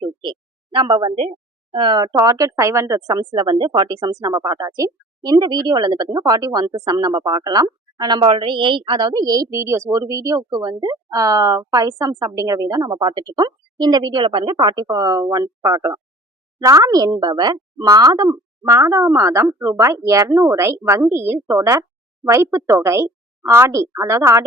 2K. நம்ம வந்து target 500 சம்ஸ்ல வந்து 40 சம்ஸ் நம்ம பார்த்தாச்சு. இந்த வீடியோவில் வந்து பார்த்தீங்கன்னா 41th சம் நம்ம பார்க்கலாம். நம்ம ஆல்ரெடி 8 வீடியோஸ், ஒரு வீடியோவுக்கு வந்து 5 சம்ஸ் அப்படிங்கிற தான் நம்ம பார்த்துட்டு இருக்கோம். இந்த வீடியோவில் பாருங்க 41 பார்க்கலாம். ராம் என்பவர் மாதம் ரூபாய் 200 வங்கியில் தொடர் வைப்பு தொகை ஆடி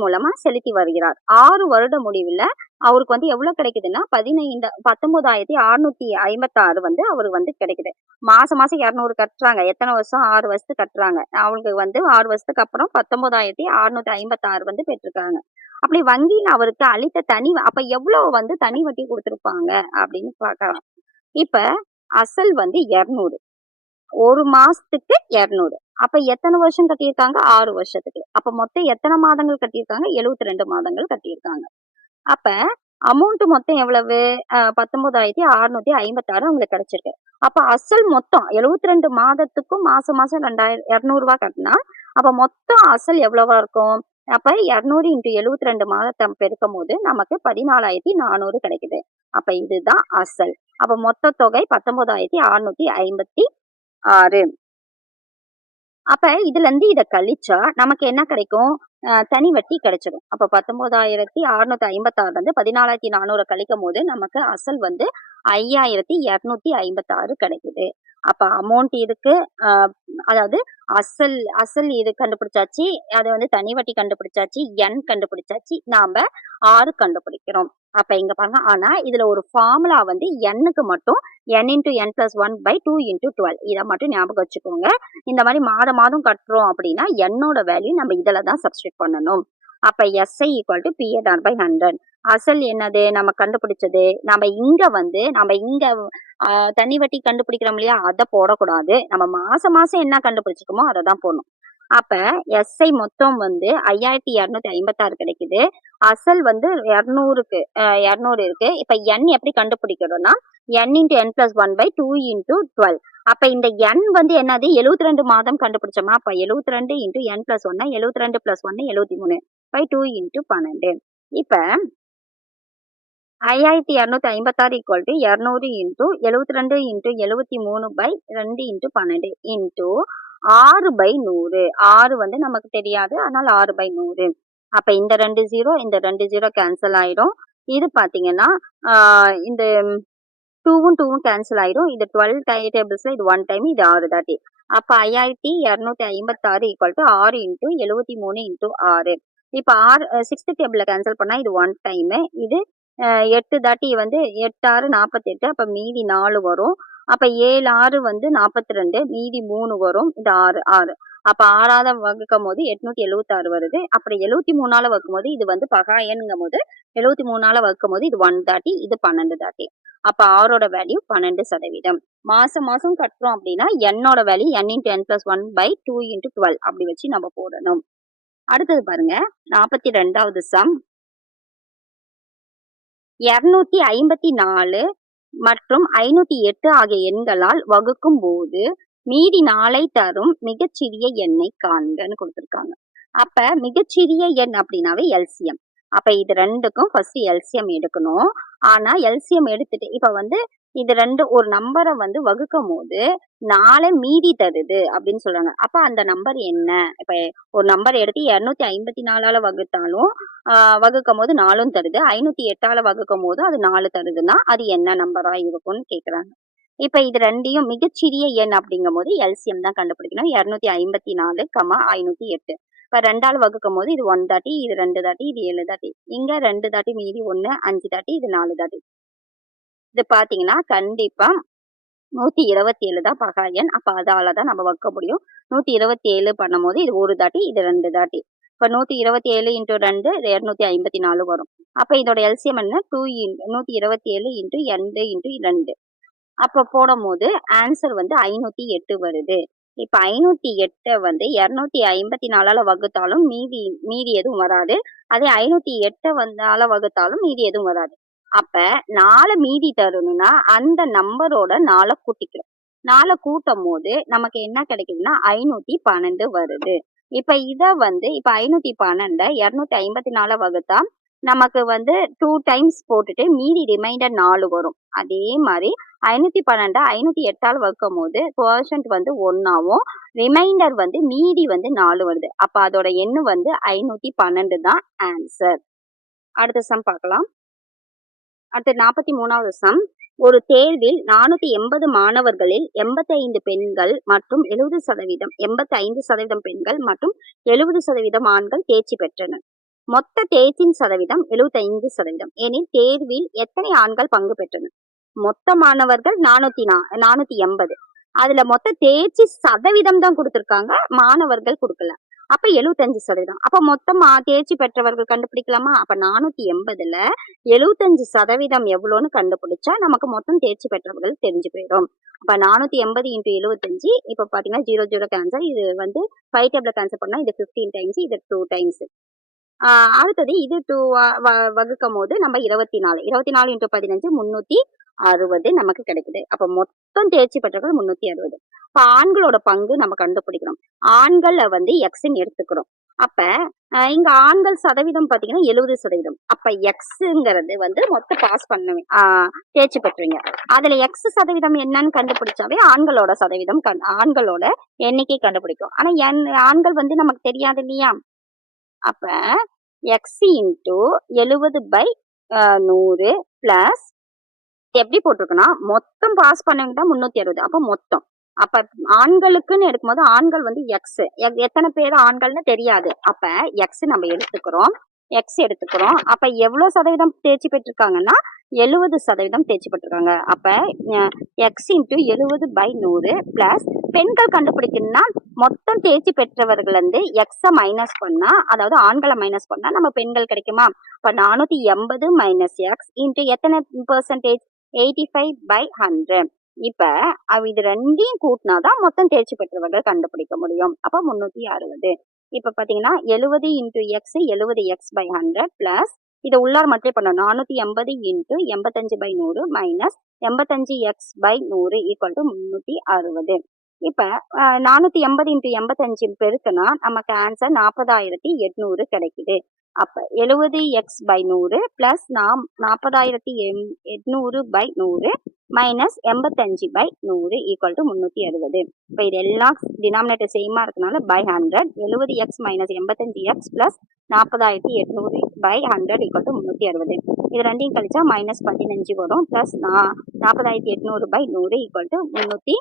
மூலமா செலுத்தி வருகிறார். 6 வருட முடிவுல அவருக்கு வந்து எவ்வளவு கிடைக்குதுன்னா 19,656 வந்து அவருக்கு வந்து கிடைக்குது. மாசம் 200 கட்டுறாங்க. எத்தனை வருஷம்? 6 வருஷத்துக்கு கட்டுறாங்க. அவங்களுக்கு வந்து 6 வருஷத்துக்கு அப்புறம் 19,656 வந்து பெற்றிருக்காங்க. அப்படி வங்கியில் அவருக்கு அளித்த அப்ப எவ்வளவு வந்து தனி வட்டி கொடுத்திருப்பாங்க அப்படின்னு பார்க்கலாம். இப்ப அசல் வந்து 200, ஒரு மாசத்துக்கு 200. அப்ப எத்தனை வருஷம் கட்டியிருக்காங்க? 6 வருஷத்துக்கு. அப்ப மொத்தம் எத்தனை மாதங்கள் கட்டியிருக்காங்க? 72 மாதங்கள் கட்டியிருக்காங்க. அப்ப அமௌண்ட் மொத்தம் எவ்வளவு? 19,656 அவங்களுக்கு கிடைச்சிருக்கு. அப்ப அசல் மொத்தம் 72 மாதத்துக்கும் மாசம் 200 ரூபாய் கட்டினா அப்ப மொத்தம் அசல் எவ்வளவா இருக்கும்? அப்ப 200 × 72 மாதத்தை பெருக்கும் போது நமக்கு 14,400 கிடைக்குது. அப்ப இதுதான் அசல். அப்ப மொத்த தொகை 19,656. அப்ப இதுல இருந்து இதை கழிச்சா நமக்கு என்ன கிடைக்கும்? தனி வட்டி கிடைச்சிடும். அப்ப 19,656 வந்து 14,400 கழிக்கும் போது நமக்கு அசல் வந்து 5,256 கிடைக்குது. அப்ப அமௌண்ட் இதுக்கு அதாவது அசல் இது கண்டுபிடிச்சாச்சு, அது வந்து தனி வட்டி கண்டுபிடிச்சாச்சு, n கண்டுபிடிச்சாச்சு, நாம R கண்டுபிடிக்கிறோம். அப்ப இங்க பாருங்க, ஆனா இதுல ஒரு ஃபார்முலா வந்து n-க்கு மட்டும் n × n+1/2 × 12. இதை மட்டும் ஞாபகம் வச்சுக்கோங்க. இந்த மாதிரி மாதம் கட்டுறோம் அப்படின்னா என்னோட வேல்யூ நம்ம இதுல தான் சப்ஸ்டிட் பண்ணணும். அப்ப SI = P/100. அசல் என்னது? நம்ம கண்டுபிடிச்சது. நம்ம இங்க தனி வட்டி கண்டுபிடிக்கிறோம் இல்லையா, அதை போடக்கூடாது. நம்ம மாசம் என்ன கண்டுபிடிச்சிருக்கோமோ அதை தான் போடணும். அப்ப SI மொத்தம் வந்து 5,256 கிடைக்குது. அசல் வந்து 200 இருக்கு. இப்ப n எப்படி கண்டுபிடிக்கிறோம்னா n × n+1/2 × 12. அப்ப இந்த n வந்து என்னது? 72 மாதம் கண்டுபிடிச்சோமா? அப்ப 72 × n+1, 72 + 1 73/2 × 12. இப்ப 5,256 = 200 × 72 × 73/2 × 12 × 6/100. 6 வந்து நமக்கு தெரியாது, அதனால 6/100. அப்ப இந்த 2 0 கேன்சல் ஆயிடும். இது பாத்தீங்கன்னா இந்த 2ம் 2ம் கேன்சல் ஆயிடும். இது 12 டேபிள்ஸ்ல இது 1 டைம், இது 6 தாட்டி. அப்ப 5,256 = 6 × 73 × 6. இப்ப 6th டேபிள்ல கேன்சல் பண்ணா இது 1 டைம், இது 8 தாட்டி வந்து 8 6 48. அப்ப மீதி 4 வரும். அப்ப 7 6 வந்து 42, மீதி 3 வரும். இது 6. அப்ப 6ஆல வகுக்கும் போது 876 வருது. அப்புறம் 73ஆல வகுக்கும் போது இது வந்து பகாயன்ங்கும் போது 73ஆல வகுக்கும் போது இது 1 தாட்டி, இது 12 தாட்டி. அப்ப R-ஓட வேல்யூ 12%. மாசம் கட்டுறோம் அப்படின்னா n-ஓட வேல்யூ n × n+1/2 × 12 அப்படி வச்சு நம்ம போடணும். அடுத்தது பாருங்க, 42வது சம். 254 மற்றும் 508 ஆகிய எண்களால் வகுக்கும் போது மீதி 4 தரும் மிகச்சிறிய எண்ணை காண்கன்னு கொடுத்திருக்காங்க. அப்ப மிகச்சிறிய எண் அப்படின்னாவே LCM. அப்ப இது ரெண்டுக்கும் ஃபர்ஸ்ட் LCM எடுக்கணும். ஆனா LCM எடுத்துட்டு இப்ப வந்து இது ரெண்டு ஒரு நம்பரை வந்து வகுக்கும் போது 4 மீதி தருது அப்படின்னு சொல்றாங்க. அப்ப அந்த நம்பர் என்ன? இப்ப ஒரு நம்பர் எடுத்து 254ஆல வகுத்தாலும் வகுக்கும் போது 4ம் தருது, 508ஆல வகுக்கும் போது அது 4 தருதுன்னா அது என்ன நம்பரா இருக்கும்னு கேக்குறாங்க. இப்ப இது ரெண்டையும் மிகச்சிறிய எண் அப்படிங்கும் போது LCM தான் கண்டுபிடிக்கணும். 254, 508. இப்ப 2ஆல வகுக்கும் போது இது 1 தாட்டி, இது 2 தாட்டி, இது 7 தாட்டி. இங்க 2 தாட்டி, மீதி 1, 5 தாட்டி, இது 4 தாட்டி. இது பாத்தீங்கன்னா கண்டிப்பா 127 தான் பகா எண். அப்ப அதாலதான் நம்ம வகுக்க முடியும். 127 பண்ணும் போது இது 1 தாட்டி, இது 2 தாட்டி. இப்ப 127 × 2 254 வரும். அப்ப இதோட LCM என்ன? 127 × n × 2. அப்ப போடும் போது ஆன்சர் வந்து 508 வருது. இப்ப 508 வந்து 254ஆல வகுத்தாலும் மீதி எதுவும் வராது. அதே 508 வந்தால வகுத்தாலும் மீதி எதுவும் வராது. அப்ப 4 மீதி தரணும்னா அந்த நம்பரோட 4 கூட்டிக்கிறோம். 4 கூட்டும் போது நமக்கு என்ன கிடைக்குதுன்னா 512 வருது. இப்ப இத வந்து இப்ப 512 254 வகுத்தா நமக்கு வந்து 2 டைம்ஸ் போட்டுட்டு மீதி ரிமைண்டர் 4 வரும். அதே மாதிரி 512 508ஆல் வகுக்கும்போது கோஎஃபிஷியன்ட் வந்து 1 ஆவும். ரிமைண்டர் வந்து மீதி வந்து 4 வருது. அப்ப அதோட எண்ணு வந்து 512 தான் ஆன்சர். அடுத்த சம் பார்க்கலாம். அடுத்து 43வது சம். ஒரு தேர்வில் 480 மாணவர்களில் 85 பெண்கள் மற்றும் 85% பெண்கள் மற்றும் 70% ஆண்கள் தேர்ச்சி பெற்றனர். மொத்த தேர்ச்சியின் சதவீதம் 75%. எனில் தேர்வில் எத்தனை ஆண்கள் பங்கு பெற்றனர்? மொத்த மாணவர்கள் 480. அதுல மொத்த தேர்ச்சி சதவீதம் தான் கொடுத்திருக்காங்க, மாணவர்கள் கொடுக்கல. அப்ப 75%. அப்ப மொத்தம் தேர்ச்சி பெற்றவர்கள் கண்டுபிடிக்கலாமா? அப்ப 480ல 75% எவ்வளோன்னு கண்டுபிடிச்சா நமக்கு மொத்தம் தேர்ச்சி பெற்றவர்கள் தெரிஞ்சு போயிடும். அப்ப 480 × 75. இப்ப பாத்தீங்கன்னா 0 0 கேன்சல். இது வந்து 5 டேபிள் கேன்சல் பண்ணா இது 15 டைம்ஸ், இது 2 டைம்ஸ். அடுத்தது இது 2 வகுக்கும் போது நம்ம 24 × 15 360 நமக்கு கிடைக்குது. அப்ப மொத்தம் தேர்ச்சி பெற்றவர்கள் 360. இப்ப ஆண்களோட பங்கு நம்ம கண்டுபிடிக்கணும். ஆண்களை வந்து எக்ஸ்ன்னு எடுத்துக்கிறோம். அப்ப இங்க ஆண்கள் சதவீதம் பாத்தீங்கன்னா 70%. அப்ப எக்ஸ்ங்கிறது வந்து மொத்த பாஸ் பண்ணுவேன் தேர்ச்சி பெற்றீங்க. அதுல எக்ஸ் சதவீதம் என்னன்னு கண்டுபிடிச்சாவே ஆண்களோட சதவீதம் ஆண்களோட எண்ணிக்கை கண்டுபிடிக்கும். ஆனா ஆண்கள் வந்து நமக்கு தெரியாது இல்லையா? அப்ப எக்ஸ் இன்டூ 70/100 பிளஸ் எப்படி போட்டிருக்குன்னா மொத்தம் பாஸ் பண்ணவங்க தான் 360. அப்ப மொத்தம். அப்ப ஆண்களுக்குன்னு எடுக்கும்போது ஆண்கள் வந்து எக்ஸ் எத்தனை பேர் ஆண்கள்னு தெரியாது. அப்ப எக்ஸ் நம்ம எடுத்துக்கிறோம். அப்ப எவ்வளவு சதவீதம் தேர்ச்சி பெற்றிருக்காங்கன்னா 70% தேர்ச்சி பெற்றிருக்காங்க. அப்ப எக்ஸ் இன்டூ 70/100 பிளஸ் பெண்கள் கண்டுபிடிக்கணும்னா மொத்தம் தேர்ச்சி பெற்றவர்கள் வந்து எக்ஸ மைனஸ் பண்ணா, அதாவது ஆண்களை மைனஸ் பண்ணா நம்ம பெண்கள் கிடைக்குமா? இப்ப 480 மைனஸ் எக்ஸ் இன்டூ எத்தனை பெர்சன்டேஜ்? 85/100. இப்ப இது ரெண்டையும் கூட்டினாதான் மொத்தம் தேர்ச்சி பெற்றவர்கள் கண்டுபிடிக்க முடியும். அப்ப 360. இப்ப பாத்தீங்கன்னா 70 × x 70x/100 பிளஸ் இதை உள்ளார் மட்டும் பண்ணணும். 480 × 85/100 மைனஸ் 85x/100 ஈக்குவல் டு 360. இப்ப 480 × 85 பெருக்குனா நமக்கு ஆன்சர் 40,800 கிடைக்குது. அப்ப 70x/100 plus 40,800/100 minus 85/100 equal to 360. இப்ப இது எல்லாம் டினாமினேட்டர் சேமா இருக்கனால by 100. 70x minus 85x plus 40,800/100 equal to 360. இது ரெண்டையும் கழிச்சா மைனஸ் 15 வரும். Plus 40,800/100 equal to 360.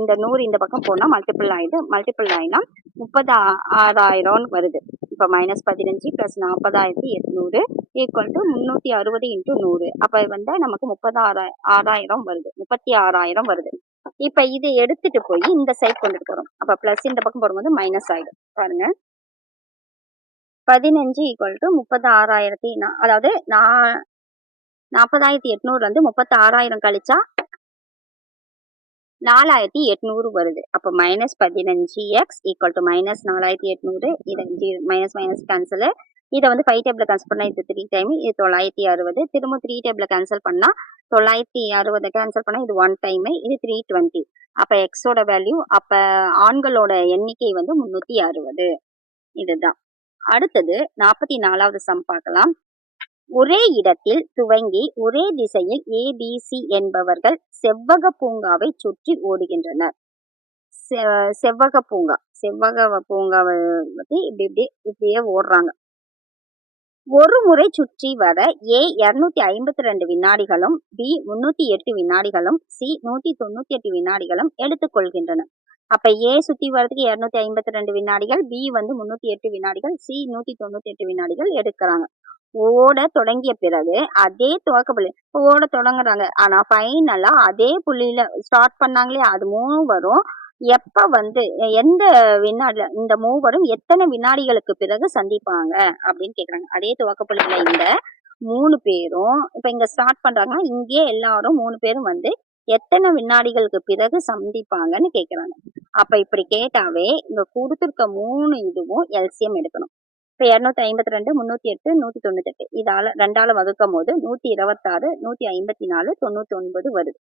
இந்த 100 இந்த பக்கம் போனா மல்டிபிள் ஆயினா 36,000 வருது. இப்ப மைனஸ் 15 பிளஸ் 40,800 ஈக்குவல் டு 360 × 100. அப்ப வந்து நமக்கு 36,000 வருது. 36,000 வருது. இப்ப இதை எடுத்துட்டு போய் இந்த சைட் கொண்டுட்டு போறோம். அப்ப பிளஸ் இந்த பக்கம் போடும்போது மைனஸ் ஆயிடும். பாருங்க 15 ஈக்குவல் டு 36,000 அதாவது 40,800 வந்து 36,000 கழிச்சா 4,800 வருது. அப்ப minus 15x equal to minus 4,800. இதை மைனஸ் மைனஸ் கேன்சல். இதை வந்து 5 டேபிள் கேன்சல் பண்ணா இது 3 டைம், இது 960. திரும்ப 3 டேபிள் கேன்சல் பண்ணா 960 கேன்சல் பண்ணா இது 1 டைம், இது 320. அப்ப எக்ஸோட வேல்யூ அப்ப ஆண்களோட எண்ணிக்கை வந்து 360. இதுதான். அடுத்தது 44வது சம் பார்க்கலாம். ஒரே இடத்தில் துவங்கி ஒரே திசையில் ABC என்பவர்கள் செவ்வக பூங்காவை சுற்றி ஓடுகின்றனர். செவ்வக பூங்காவை பத்தி இப்படியே ஓடுறாங்க. ஒரு முறை சுற்றி வர A 252 வினாடிகளும், B 308 வினாடிகளும், C 198 வினாடிகளும் எடுத்துக்கொள்கின்றன. அப்ப A சுத்தி வர்றதுக்கு 252 வினாடிகள், B வந்து 308 வினாடிகள், C 198 வினாடிகள் எடுக்கிறாங்க. ஓட தொடங்கிய பிறகு அதே துவக்க புள்ளி ஓட தொடங்குறாங்க. ஆனா ஃபைனலா அதே புள்ளியில ஸ்டார்ட் பண்ணாங்களே அது மூவரும் எப்ப வந்து எந்த வினாடில இந்த மூவரும் எத்தனை வினாடிகளுக்கு பிறகு சந்திப்பாங்க அப்படின்னு கேக்குறாங்க. அதே துவக்க புள்ளியில இந்த 3 பேரும் இப்ப இங்க ஸ்டார்ட் பண்றாங்கன்னா இங்கே எல்லாரும் 3 பேரும் வந்து எத்தனை வினாடிகளுக்கு பிறகு சந்திப்பாங்கன்னு கேக்குறாங்க. அப்ப இப்படி கேட்டாவே இங்க கொடுத்திருக்க 3 இதுவும் எல்சிஎம் எடுக்கணும். இப்ப 252 308 198 இதால 2ஆல வகுக்கும் போது 126 154 99 வருது.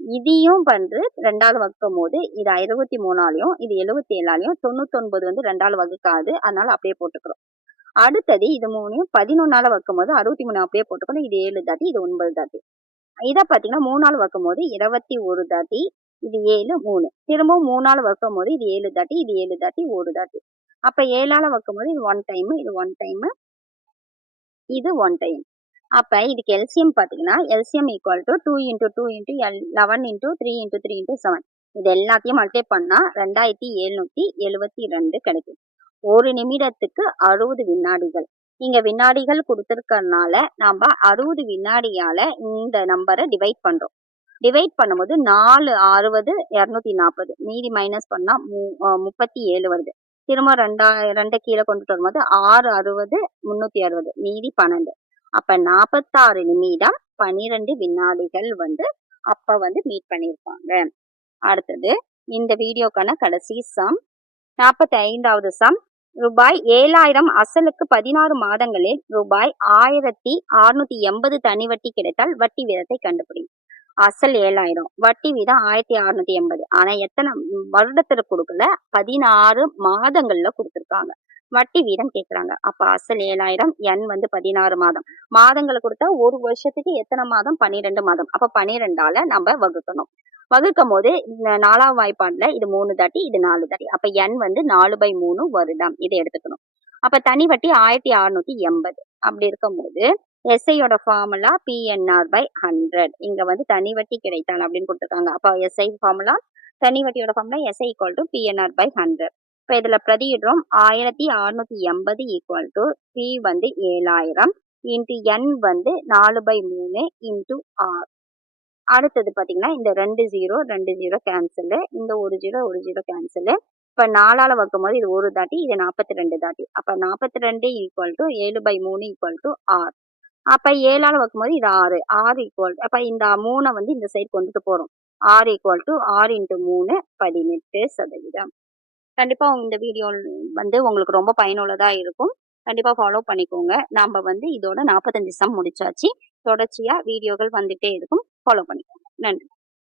இதையும் வந்து 2ஆல வகுக்கும் போது இது 63ஆலையும் இது 77ஆலையும் 99 வந்து 2ஆல வகுக்காது, அதனால அப்படியே போட்டுக்கிறோம். அடுத்தது இது 3 11ஆல வகுக்கும்போது 63 அப்படியே போட்டுக்கணும். இது 7 தாட்டி, இது 9 தாட்டி. இத பார்த்தீங்கன்னா 3ஆல வகுக்கும்போது 21 தாட்டி, இது 7 3. திரும்பவும் 3ஆல வகுக்கும்போது இது 7 தாட்டி, இது 7 தாட்டி, 1 தாட்டி. அப்ப 7ஆல வகுக்கும்போது இது 1 டைம், இது 1 டைம், இது 1 டைம். அப்ப இதுக்கு எல்சிஎம் பார்த்தீங்கன்னா, LCM equal to 2 into 2 into 11 into 3 into 3 into 7. இது எல்லாத்தையும் மல்டிப்ளை பண்ணா 2772 கிடைக்கும். ஒரு நிமிடத்துக்கு 60 வினாடிகள். இங்க வினாடிகள் கொடுத்திருக்கறனால நாம 60 வினாடியால இந்த நம்பரை டிவைட் பண்றோம். டிவைட் பண்ணும்போது 4 60 240 மீதி மைனஸ் பண்ணா 37 வருது. திரும்ப 2 கீழே கொண்டுட்டு வரும்போது 6 60 360 மீதி 12. அப்ப 46 நிமிடம் 12 வினாடிகள் அப்ப மீட் பண்ணியிருப்பாங்க. அடுத்தது இந்த வீடியோக்கான கடைசி சம் 45வது சம். ரூபாய் 7000 அசலுக்கு 16 மாதங்களில் ரூபாய் 1680 தனி வட்டி கிடைத்தால் வட்டி வீதத்தை கண்டுபிடிங்க. அசல் 7000, வட்டி வீதம் 1680. ஆனா எத்தனை வருடத்துல கொடுக்கல, 16 மாதங்கள்ல கொடுத்துருக்காங்க. வட்டி வீதம் கேட்கறாங்க. அப்ப அசல் 7000, என் 16 மாதம். மாதங்களை கொடுத்தா ஒரு வருஷத்துக்கு எத்தனை மாதம்? 12 மாதம். அப்ப 12ஆல நம்ம வகுக்கணும். வகுக்கும் போது 4ஆவது வாய்ப்பாடுல இது 3 தாட்டி, இது 4 தாட்டி. அப்ப என் 4/3 வருடம். இதை எடுத்துக்கணும். அப்ப தனி வட்டி 1680. அப்படி இருக்கும்போது எஸ்ஐயோட ஃபார்முலா PNR/100. இங்க தனி வட்டி கிடைத்தால் அப்படின்னு கொடுத்துருக்காங்க. அப்ப எஸ்ஐ ஃபார்முலா, தனி வட்டியோட ஃபார்முலா SI = PNR/100. இப்ப இதுல பிரதியிடுறோம். 1680 equal to P 7000 into N 4/3 into R. அடுத்தது பாத்தீங்கன்னா இந்த 2 0 கேன்சல், இந்த 1 0 கேன்சல். இப்ப 4ஆல வகுக்கும்போது இது 1 தாட்டி, இது 42 தாட்டி. அப்ப 42 equal to 7/3 equal to R. அப்ப 7ஆல வகுக்கும்போது இது 6. R ஈக்குவல் அப்ப இந்த 3 இந்த சைடு கொண்டுட்டு போறோம். R equal to 6 into 3 18%. கண்டிப்பா இந்த வீடியோ உங்களுக்கு ரொம்ப பயனுள்ளதா இருக்கும். கண்டிப்பா ஃபாலோ பண்ணிக்கோங்க. நாம இதோட 45 சம் முடிச்சாச்சு. தொடர்ச்சியா வீடியோக்கள் வந்துட்டே இருக்கும். ஃபாலோ பண்ணிக்கோங்க. நன்றி.